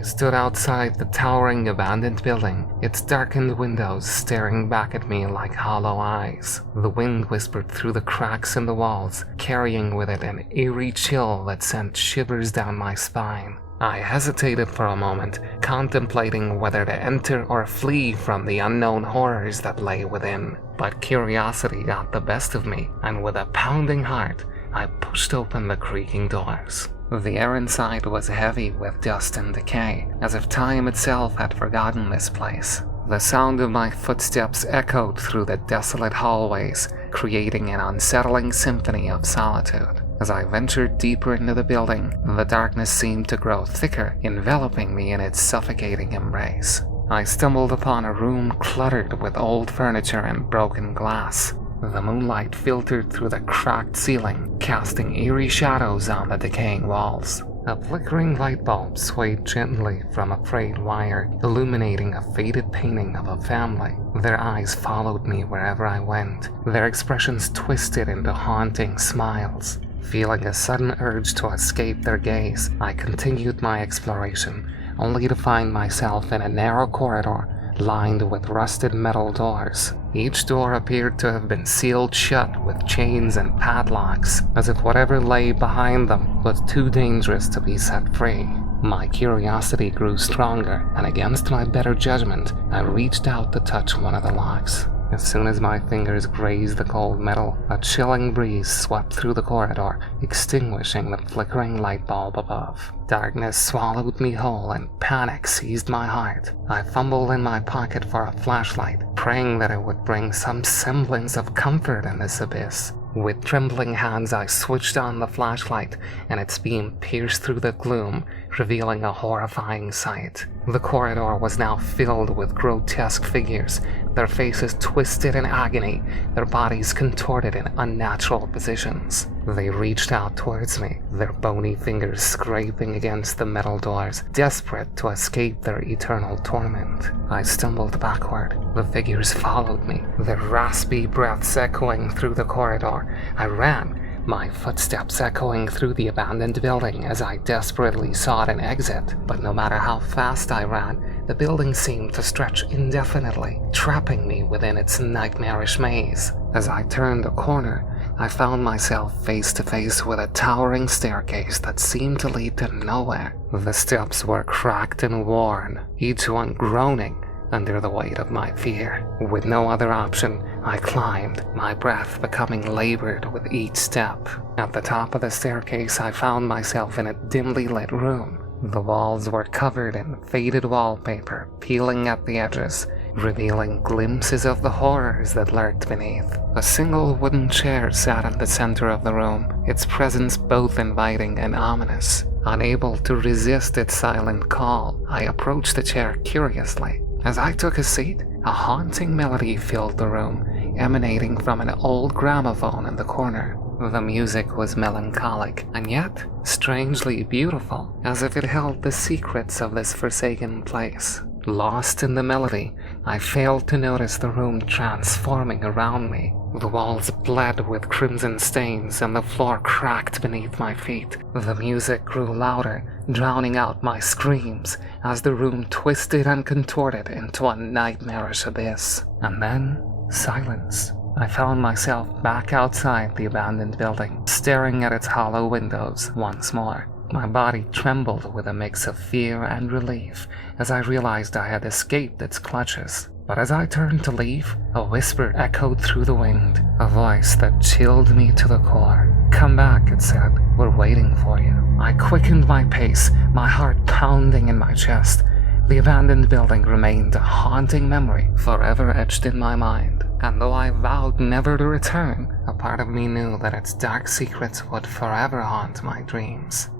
I stood outside the towering abandoned building, its darkened windows staring back at me like hollow eyes. The wind whispered through the cracks in the walls, carrying with it an eerie chill that sent shivers down my spine. I hesitated for a moment, contemplating whether to enter or flee from the unknown horrors that lay within. But curiosity got the best of me, and with a pounding heart, I pushed open the creaking doors. The air inside was heavy with dust and decay, as if time itself had forgotten this place. The sound of my footsteps echoed through the desolate hallways, creating an unsettling symphony of solitude. As I ventured deeper into the building, the darkness seemed to grow thicker, enveloping me in its suffocating embrace. I stumbled upon a room cluttered with old furniture and broken glass. The moonlight filtered through the cracked ceiling, casting eerie shadows on the decaying walls. A flickering light bulb swayed gently from a frayed wire, illuminating a faded painting of a family. Their eyes followed me wherever I went, their expressions twisted into haunting smiles. Feeling a sudden urge to escape their gaze, I continued my exploration, only to find myself in a narrow corridor lined with rusted metal doors. Each door appeared to have been sealed shut with chains and padlocks, as if whatever lay behind them was too dangerous to be set free. My curiosity grew stronger, and against my better judgment, I reached out to touch one of the locks. As soon as my fingers grazed the cold metal, a chilling breeze swept through the corridor, extinguishing the flickering light bulb above. Darkness swallowed me whole and panic seized my heart. I fumbled in my pocket for a flashlight, praying that it would bring some semblance of comfort in this abyss. With trembling hands, I switched on the flashlight, and its beam pierced through the gloom, revealing a horrifying sight. The corridor was now filled with grotesque figures, their faces twisted in agony, their bodies contorted in unnatural positions. They reached out towards me, their bony fingers scraping against the metal doors, desperate to escape their eternal torment. I stumbled backward. The figures followed me, their raspy breaths echoing through the corridor. I ran, my footsteps echoing through the abandoned building as I desperately sought an exit. But no matter how fast I ran, the building seemed to stretch indefinitely, trapping me within its nightmarish maze. As I turned a corner, I found myself face to face with a towering staircase that seemed to lead to nowhere. The steps were cracked and worn, each one groaning under the weight of my fear. With no other option, I climbed, my breath becoming labored with each step. At the top of the staircase, I found myself in a dimly lit room. The walls were covered in faded wallpaper, peeling at the edges, revealing glimpses of the horrors that lurked beneath. A single wooden chair sat in the center of the room, its presence both inviting and ominous. Unable to resist its silent call, I approached the chair curiously. As I took a seat, a haunting melody filled the room, emanating from an old gramophone in the corner. The music was melancholic, and yet strangely beautiful, as if it held the secrets of this forsaken place. Lost in the melody, I failed to notice the room transforming around me. The walls bled with crimson stains and the floor cracked beneath my feet. The music grew louder, drowning out my screams as the room twisted and contorted into a nightmarish abyss. And then, silence. I found myself back outside the abandoned building, staring at its hollow windows once more. My body trembled with a mix of fear and relief as I realized I had escaped its clutches. But as I turned to leave, a whisper echoed through the wind, a voice that chilled me to the core. "Come back," it said. "We're waiting for you." I quickened my pace, my heart pounding in my chest. The abandoned building remained a haunting memory, forever etched in my mind. And though I vowed never to return, a part of me knew that its dark secrets would forever haunt my dreams.